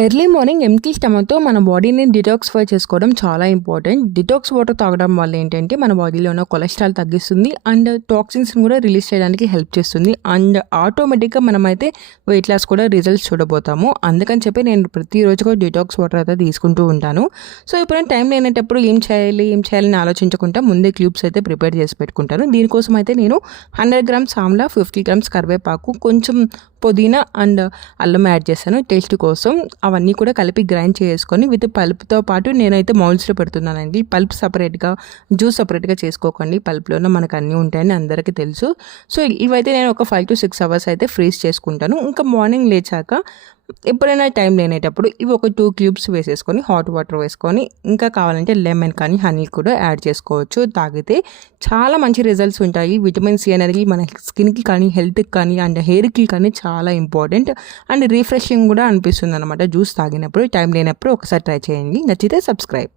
Early morning empty స్టమక్‌తో మన బాడీని detoxify చేసుకోవడం చాలా ఇంపార్టెంట్. డిటాక్స్ వాటర్ తాగడం వల్ల ఏంటంటే మన బాడీలో ఉన్న కొలెస్ట్రాల్ తగ్గిస్తుంది అండ్ టాక్సిన్స్‌ని కూడా రిలీజ్ చేయడానికి హెల్ప్ చేస్తుంది. అండ్ ఆటోమేటిక్‌గా మనమైతే వెయిట్ లాస్ కూడా రిజల్ట్స్ చూడబోతాము. అందుకని చెప్పి నేను ప్రతిరోజు కూడా డిటాక్స్ వాటర్ అయితే తీసుకుంటూ ఉంటాను. సో ఎప్పుడైనా టైం లేనప్పుడు ఏం చేయాలని ఆలోచించకుండా ముందే క్యూబ్స్ అయితే ప్రిపేర్ చేసి పెట్టుకుంటాను. దీనికోసం అయితే నేను 100 గ్రామ్స్ ఆమ్లా, 50 గ్రామ్స్ కరివేపాకు, కొంచెం పుదీనా అండ్ అల్లం యాడ్ చేశాను టేస్ట్ కోసం. అవన్నీ కూడా కలిపి గ్రైండ్ చేసుకొని విత్ పల్ప్తో పాటు నేనైతే మౌల్స్లో పెడుతున్నానండి. పల్ప్ సపరేట్గా, జ్యూస్ సపరేట్గా చేసుకోకండి. పల్ప్లోనే మనకు అన్నీ ఉంటాయని అందరికీ తెలుసు. సో ఇవైతే నేను ఒక 5 to 6 అవర్స్ అయితే ఫ్రీజ్ చేసుకుంటాను. ఇంకా మార్నింగ్ లేచాక ఎప్పుడైనా టైం లేనేటప్పుడు ఇవి ఒక 2 క్యూబ్స్ వేసేసుకొని హాట్ వాటర్ వేసుకొని ఇంకా కావాలంటే లెమన్ కానీ హనీ కూడా యాడ్ చేసుకోవచ్చు. తాగితే చాలా మంచి రిజల్ట్స్ ఉంటాయి. విటమిన్ సి అనేది మన స్కిన్కి కానీ, హెల్త్కి కానీ అండ్ హెయిర్కి కానీ చాలా ఇంపార్టెంట్ అండ్ రిఫ్రెషింగ్ కూడా అనిపిస్తుంది అనమాట. జ్యూస్ తాగినప్పుడు టైం లేనప్పుడు ఒకసారి ట్రై చేయండి. నచ్చితే సబ్స్క్రైబ్.